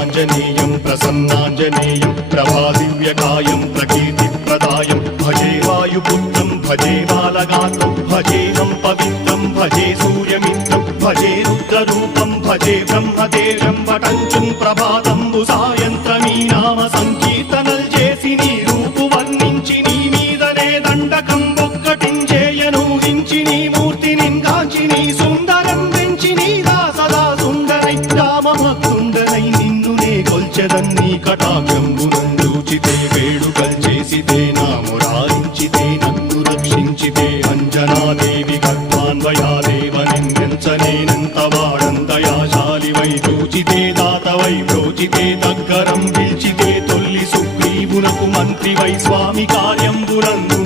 वीराञ्जनेयं प्रसन्नाञ्जनेयं प्रभादिव्यकायं प्रकीर्तिप्रदायं भजे वायुपुत्रं भजे बालगात्रं भजेहं पवित्रं भजे सूर्यमित्रं भजे रुद्ररूपं भजे ब्रह्मदेवं वटञ्चुं ప్రభాతంబు సాయంత్రమీ నామ సంకీర్తనల్ చేసి నీ రూపు వర్ణించి నీ మీదనే దండకం ఒక్కటించేయనూహించి నీ మూర్తిని గాంచి నీ సుందరం పెంచి నీ దాసదా సుందరై రామభక్తుండనై నిన్నునే కొల్చెదన్నీ కటాక్షంబునందూచితే వేడుకల్ చేసితే నా మురారించితే నన్ను రక్షించితే అంజనాదేవి గర్భాన్వయాదేవనించనేనంత వాడంతయాశాలివై చూచితే దాతవై ప్రోచితే దగ్గరం పిలిచితే తొల్లి సుగ్రీవునకు మంత్రివై స్వామి కార్యంబునందు